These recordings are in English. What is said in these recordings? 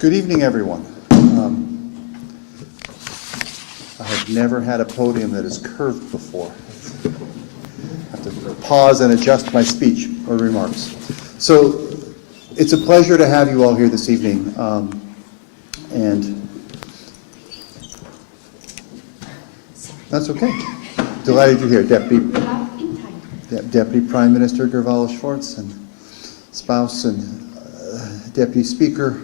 Good evening, everyone. I have never had a podium that is curved before. I have to pause and adjust my speech or remarks. So it's a pleasure to have you all here this evening. And that's okay. Delighted you're here, Deputy Prime Minister Gervalla Schwartz and spouse and Deputy Speaker,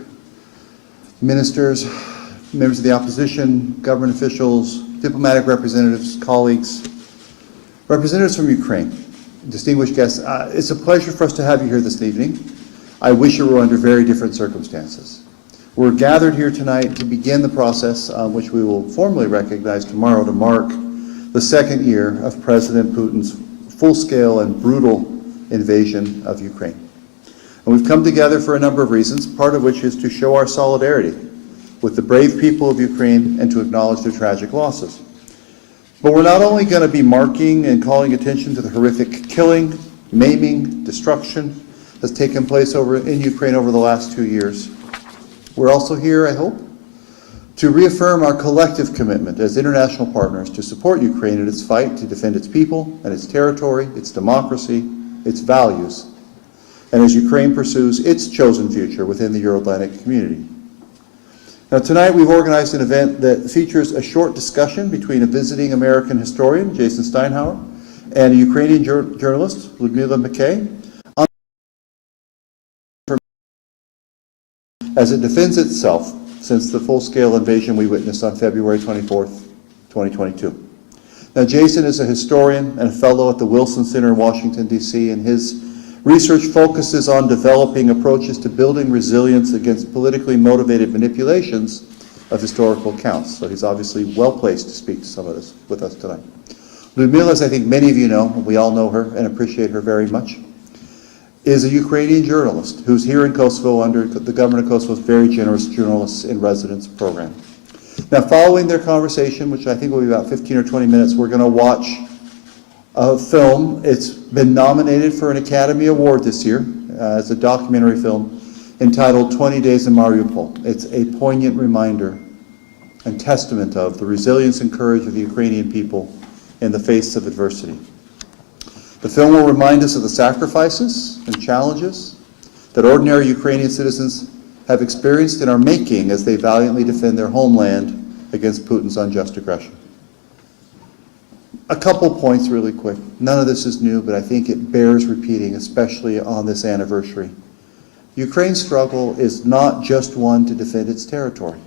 ministers, members of the opposition, government officials, diplomatic representatives, colleagues, representatives from Ukraine, distinguished guests. It's a pleasure for us to have you here this evening. I wish it were under very different circumstances. We're gathered here tonight to begin the process, which we will formally recognize tomorrow to mark the second year of President Putin's full-scale and brutal invasion of Ukraine. And we've come together for a number of reasons, part of which is to show our solidarity with the brave people of Ukraine and to acknowledge their tragic losses. But we're not only going to be marking and calling attention to the horrific killing, maiming, destruction that's taken place in Ukraine over the last 2 years. We're also here, I hope, to reaffirm our collective commitment as international partners to support Ukraine in its fight to defend its people and its territory, its democracy, its values, and as Ukraine pursues its chosen future within the Euro-Atlantic community. Now tonight we've organized an event that features a short discussion between a visiting American historian, Jason Steinhauer, and a Ukrainian journalist, Lyudmila McKay, as it defends itself since the full-scale invasion we witnessed on February 24th, 2022. Now Jason is a historian and a fellow at the Wilson Center in Washington, D.C., and his research focuses on developing approaches to building resilience against politically motivated manipulations of historical accounts. So he's obviously well-placed to speak to some of this with us tonight. Lyudmila, as I think many of you know, we all know her and appreciate her very much, is a Ukrainian journalist who's here in Kosovo under the government of Kosovo's very generous Journalists in Residence program. Now, following their conversation, which I think will be about 15 or 20 minutes, we're going to watch a film. It's been nominated for an Academy Award this year as a documentary film entitled 20 Days in Mariupol. It's a poignant reminder and testament of the resilience and courage of the Ukrainian people in the face of adversity. The film will remind us of the sacrifices and challenges that ordinary Ukrainian citizens have experienced and are making as they valiantly defend their homeland against Putin's unjust aggression. A couple points really quick. None of this is new, but I think it bears repeating, especially on this anniversary. Ukraine's struggle is not just one to defend its territory.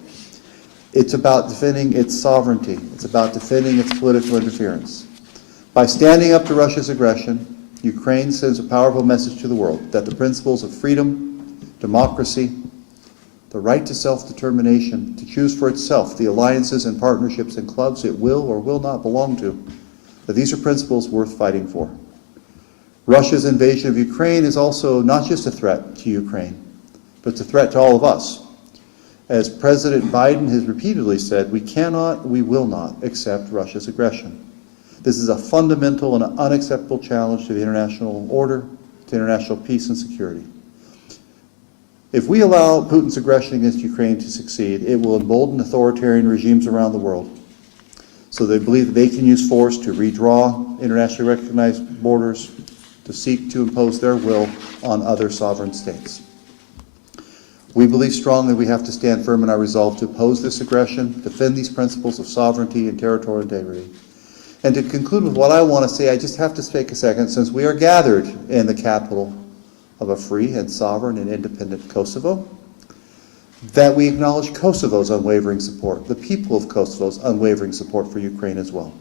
It's about defending its sovereignty. It's about defending its political interference. By standing up to Russia's aggression, Ukraine sends a powerful message to the world that the principles of freedom, democracy, the right to self-determination, to choose for itself the alliances and partnerships and clubs it will or will not belong to, that these are principles worth fighting for. Russia's invasion of Ukraine is also not just a threat to Ukraine, but it's a threat to all of us. As President Biden has repeatedly said, we cannot, we will not accept Russia's aggression. This is a fundamental and unacceptable challenge to the international order, to international peace and security. If we allow Putin's aggression against Ukraine to succeed, it will embolden authoritarian regimes around the world. So they believe that they can use force to redraw internationally recognized borders, to seek to impose their will on other sovereign states. We believe strongly we have to stand firm in our resolve to oppose this aggression, defend these principles of sovereignty and territorial integrity. And to conclude with what I want to say, I just have to take a second, since we are gathered in the capital of a free and sovereign and independent Kosovo, that we acknowledge Kosovo's unwavering support, the people of Kosovo's unwavering support for Ukraine as well.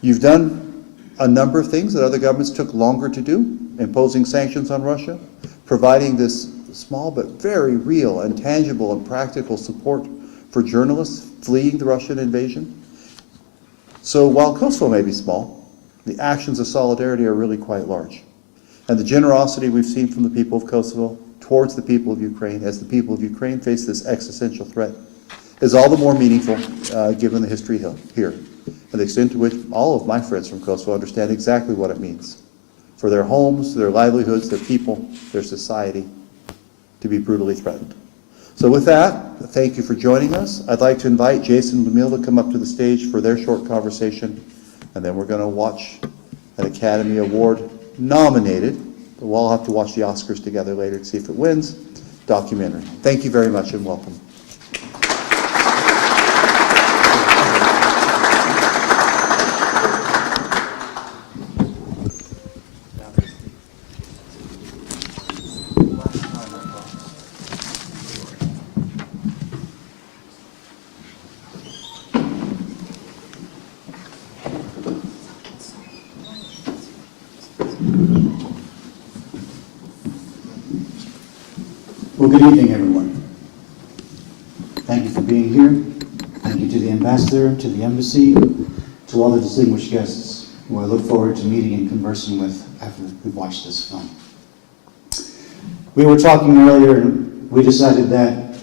You've done a number of things that other governments took longer to do, imposing sanctions on Russia, providing this small but very real and tangible and practical support for journalists fleeing the Russian invasion. So while Kosovo may be small, the actions of solidarity are really quite large. And the generosity we've seen from the people of Kosovo towards the people of Ukraine, as the people of Ukraine face this existential threat, is all the more meaningful given the history here, and the extent to which all of my friends from Kosovo understand exactly what it means for their homes, their livelihoods, their people, their society to be brutally threatened. So with that, thank you for joining us. I'd like to invite Jason and Camille to come up to the stage for their short conversation, and then we're going to watch an Academy Award nominated, but we'll all have to watch the Oscars together later to see if it wins, documentary. Thank you very much and welcome. Well, good evening, everyone. Thank you for being here. Thank you to the ambassador, to the embassy, to all the distinguished guests who I look forward to meeting and conversing with after we've watched this film. We were talking earlier and we decided that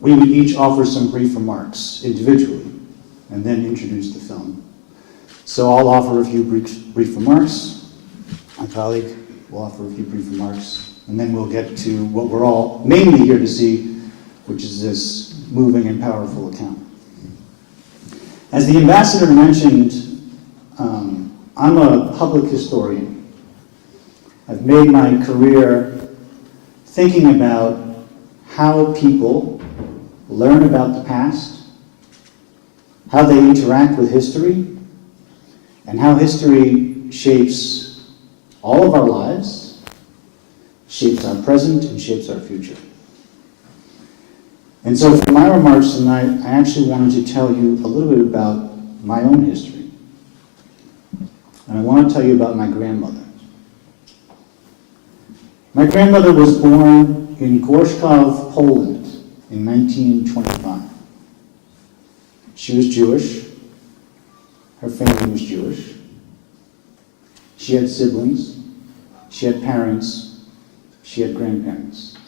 we would each offer some brief remarks individually and then introduce the film. So I'll offer a few brief remarks. My colleague will offer a few brief remarks. And then we'll get to what we're all mainly here to see, which is this moving and powerful account. As the ambassador mentioned, I'm a public historian. I've made my career thinking about how people learn about the past, how they interact with history, and how history shapes all of our lives, shapes our present, and shapes our future. And so for my remarks tonight, I actually wanted to tell you a little bit about my own history. And I want to tell you about my grandmother. My grandmother was born in Gorszków, Poland in 1925. She was Jewish. Her family was Jewish. She had siblings. She had parents. She had grandparents.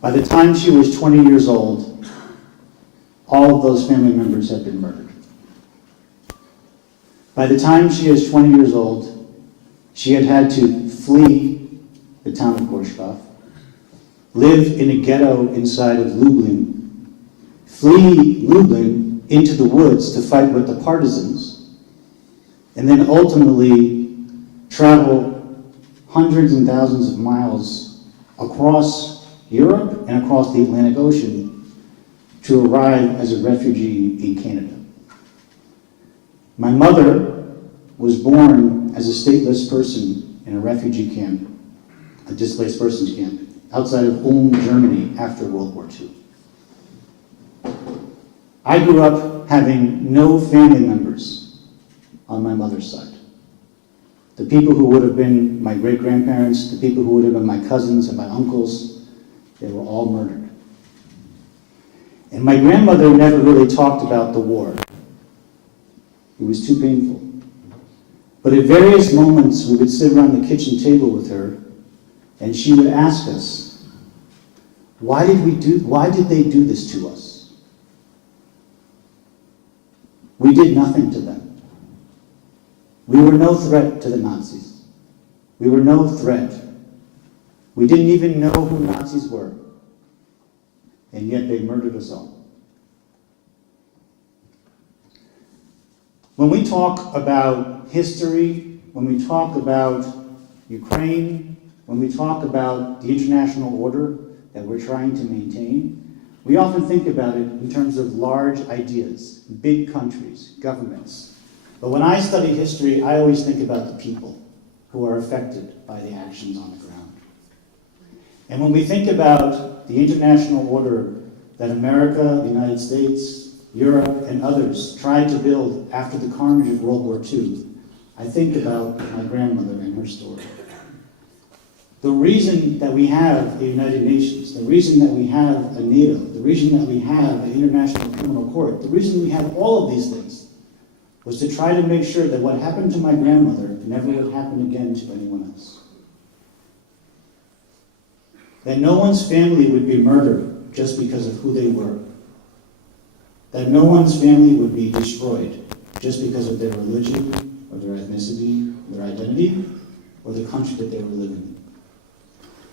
By the time she was 20 years old, all of those family members had been murdered. By the time she is 20 years old, she had had to flee the town of Gorszków, live in a ghetto inside of Lublin, flee Lublin into the woods to fight with the partisans, and then ultimately travel hundreds and thousands of miles across Europe and across the Atlantic Ocean to arrive as a refugee in Canada. My mother was born as a stateless person in a refugee camp, a displaced persons camp, outside of Ulm, Germany after World War II. I grew up having no family members on my mother's side. The people who would have been my great-grandparents, the people who would have been my cousins and my uncles, they were all murdered. And my grandmother never really talked about the war. It was too painful. But at various moments, we would sit around the kitchen table with her, and she would ask us, why did they do this to us? We did nothing to them. We were no threat to the Nazis. We were no threat. We didn't even know who Nazis were. And yet they murdered us all. When we talk about history, when we talk about Ukraine, when we talk about the international order that we're trying to maintain, we often think about it in terms of large ideas, big countries, governments. But when I study history, I always think about the people who are affected by the actions on the ground. And when we think about the international order that America, the United States, Europe, and others tried to build after the carnage of World War II, I think about my grandmother and her story. The reason that we have the United Nations, the reason that we have a NATO, the reason that we have the International Criminal Court, the reason we have all of these things was to try to make sure that what happened to my grandmother never would happen again to anyone else. That no one's family would be murdered just because of who they were. That no one's family would be destroyed just because of their religion, or their ethnicity, or their identity, or the country that they were living in.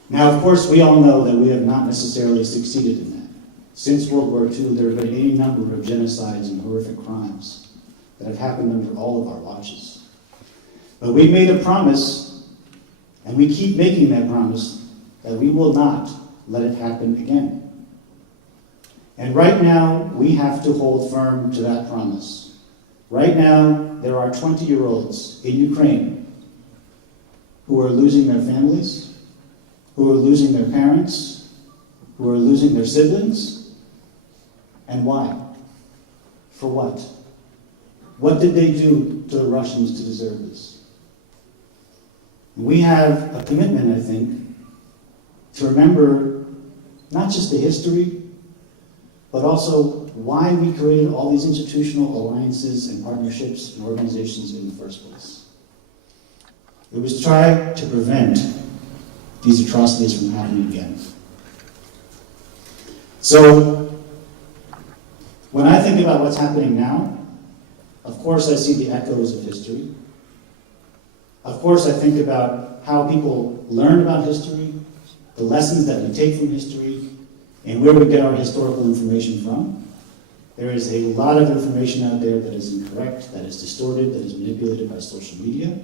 Now, of course, we all know that we have not necessarily succeeded in that. Since World War II, there have been any number of genocides and horrific crimes that have happened under all of our watches. But we made a promise, and we keep making that promise, that we will not let it happen again. And right now, we have to hold firm to that promise. Right now, there are 20-year-olds in Ukraine who are losing their families, who are losing their parents, who are losing their siblings. And why? For what? What did they do to the Russians to deserve this? We have a commitment, I think, to remember not just the history, but also why we created all these institutional alliances and partnerships and organizations in the first place. It was to try to prevent these atrocities from happening again. So, when I think about what's happening now, of course I see the echoes of history. Of course I think about how people learn about history, the lessons that we take from history, and where we get our historical information from. There is a lot of information out there that is incorrect, that is distorted, that is manipulated by social media.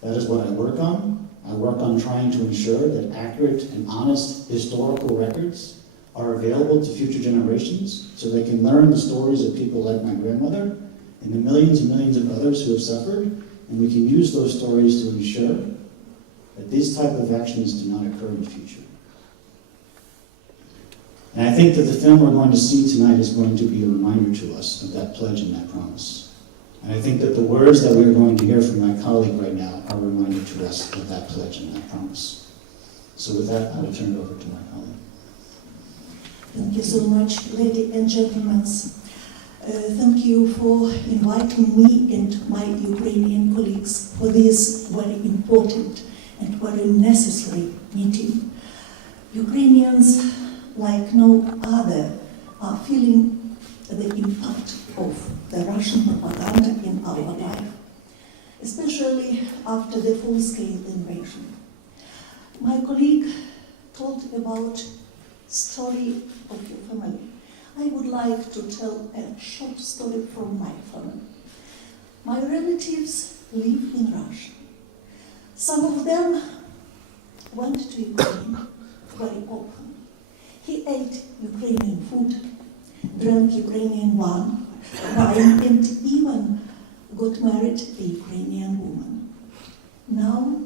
That is what I work on. I work on trying to ensure that accurate and honest historical records are available to future generations so they can learn the stories of people like my grandmother and the millions and millions of others who have suffered, and we can use those stories to ensure that these type of actions do not occur in the future. And I think that the film we're going to see tonight is going to be a reminder to us of that pledge and that promise. And I think that the words that we're going to hear from my colleague right now are a reminder to us of that pledge and that promise. So with that, I will turn it over to my colleague. Thank you so much, ladies and gentlemen. Thank you for inviting me and my Ukrainian colleagues for this very important and very necessary meeting. Ukrainians, like no other, are feeling the impact of the Russian propaganda in our life, especially after the full-scale invasion. My colleague told about story of your family. I would like to tell a short story from my family. My relatives live in Russia. Some of them went to Ukraine very often. He ate Ukrainian food, drank Ukrainian wine, and even got married to a Ukrainian woman. Now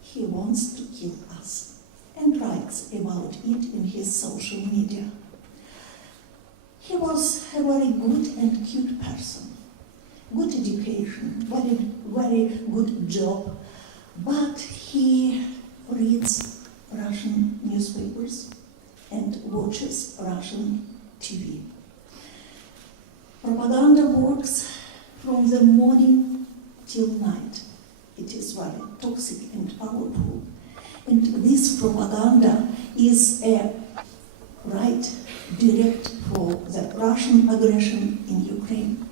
he wants to kill us and writes about it in his social media. He was a very good and cute person, good education, very good job, but he reads Russian newspapers and watches Russian TV. Propaganda works from the morning till night. It is very toxic and powerful. And this propaganda is a right direct for the Russian aggression in Ukraine.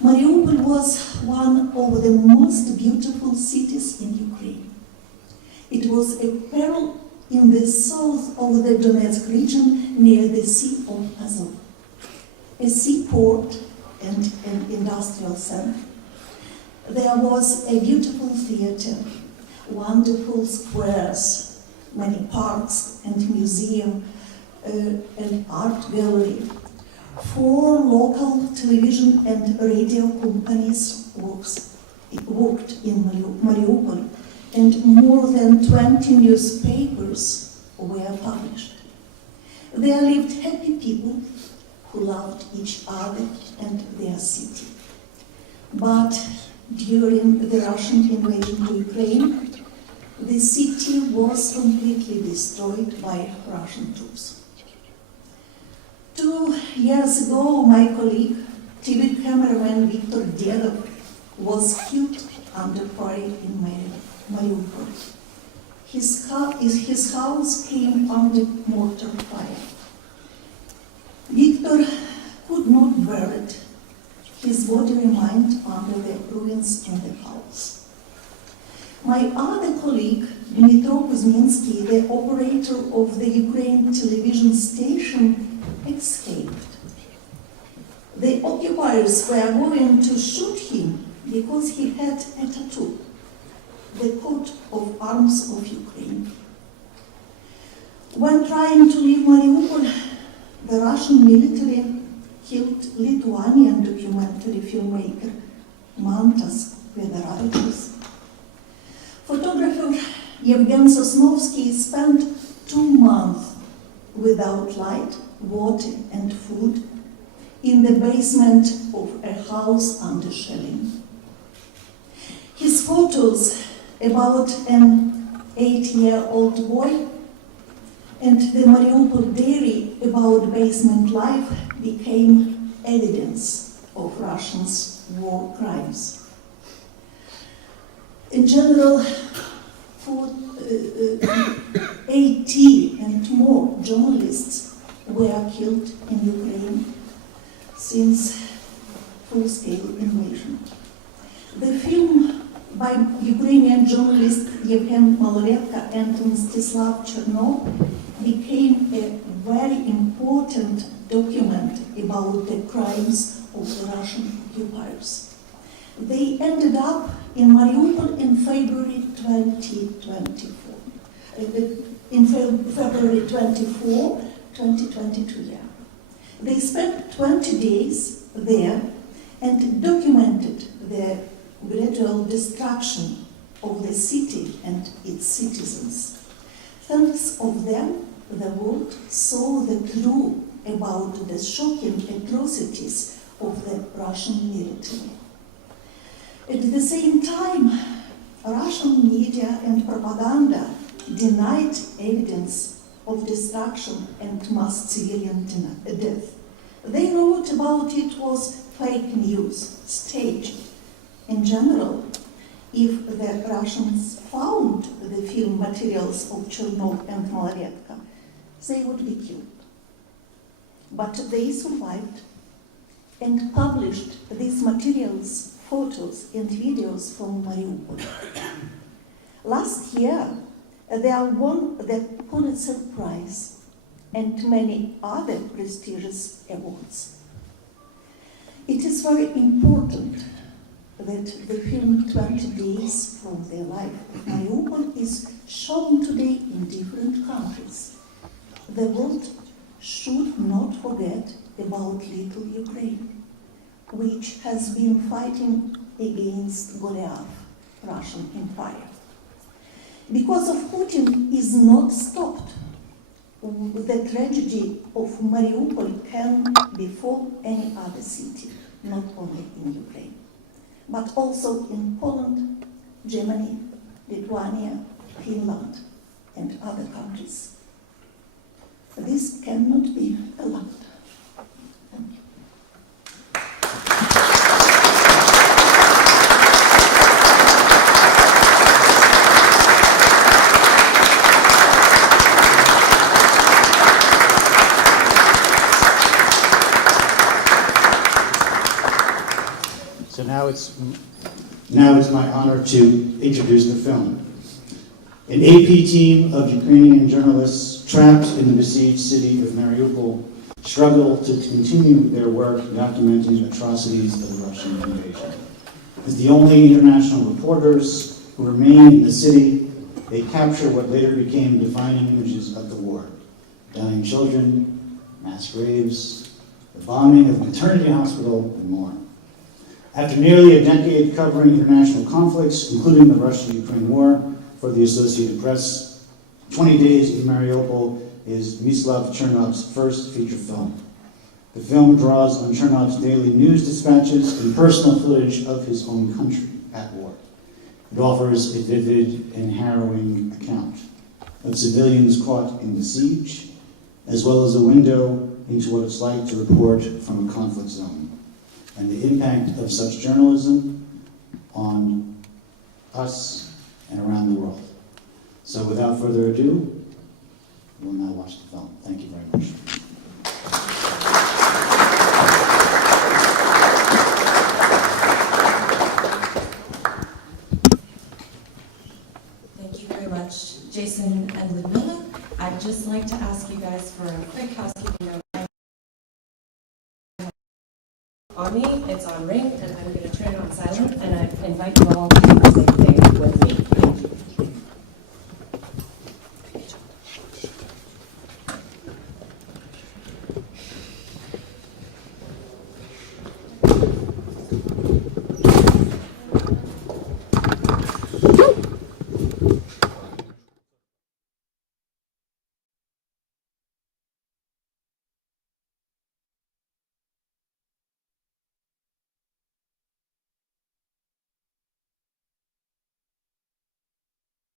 Mariupol was one of the most beautiful cities in Ukraine. It was a pearl in the south of the Donetsk region near the Sea of Azov, a seaport and an industrial center. There was a beautiful theater, wonderful squares, many parks and museums, an art gallery. 4 local television and radio companies worked in Mariupol, and more than 20 newspapers were published. There lived happy people who loved each other and their city. But during the Russian invasion to Ukraine, the city was completely destroyed by Russian troops. 2 years ago, my colleague, TV cameraman Viktor Dedov, was killed under fire in Mariupol. His house came under mortar fire. Viktor could not bear it. His body remained under the ruins in the house. My other colleague, Dmytro Kuzminsky, the operator of the Ukraine television station, escaped. The occupiers were going to shoot him because he had a tattoo, the coat of arms of Ukraine. When trying to leave Mariupol, the Russian military killed Lithuanian documentary filmmaker Mantas Kvedaravičius. Photographer Yevgen Sosnovsky spent 2 months without light, water, and food in the basement of a house under shelling. His photos about an 8-year-old boy and the Mariupol diary about basement life became evidence of Russians' war crimes. In general, 80 and more journalists were killed in Ukraine since full-scale invasion. The film by Ukrainian journalists Yevhen Maloretka and Mstislav Chernov became a very important document about the crimes of the Russian occupiers. They ended up in Mariupol in February 2024. In February 24, 2022, yeah. They spent 20 days there and documented the gradual destruction of the city and its citizens. Thanks of them, the world saw the truth about the shocking atrocities of the Russian military. At the same time, Russian media and propaganda denied evidence of destruction and mass civilian death. They wrote about it was fake news, staged. In general, if the Russians found the film materials of Chernov and Maloretka, they would be killed. But they survived and published these materials, photos and videos from Mariupol. Last year, they won the Pulitzer Prize and many other prestigious awards. It is very important that the film 20 Days from the Life of Mariupol is shown today in different countries. The world should not forget about little Ukraine, which has been fighting against Goliath, Russian Empire. Because of Putin is not stopped, the tragedy of Mariupol can befall any other city, not only in Ukraine, but also in Poland, Germany, Lithuania, Finland, and other countries. This cannot be allowed. Thank you. So now it's my honor to introduce the film. An AP team of Ukrainian journalists trapped in the besieged city of Mariupol struggle to continue their work documenting atrocities of the Russian invasion. As the only international reporters who remain in the city, they capture what later became defining images of the war: dying children, mass graves, the bombing of a maternity hospital, and more. After nearly a decade covering international conflicts, including the Russia-Ukraine war, for the Associated Press, 20 Days in Mariupol is Mislav Chernov's first feature film. The film draws on Chernov's daily news dispatches and personal footage of his own country at war. It offers a vivid and harrowing account of civilians caught in the siege, as well as a window into what it's like to report from a conflict zone, and the impact of such journalism on us and around the world. So without further ado, we'll now watch the film. Thank you very much. very much, Jason and Ludmilla. I'd just like to ask you guys for a quick housekeeping note. On me, it's on ring, and I'm going to turn it on silent, and I invite you all to do the same thing with me.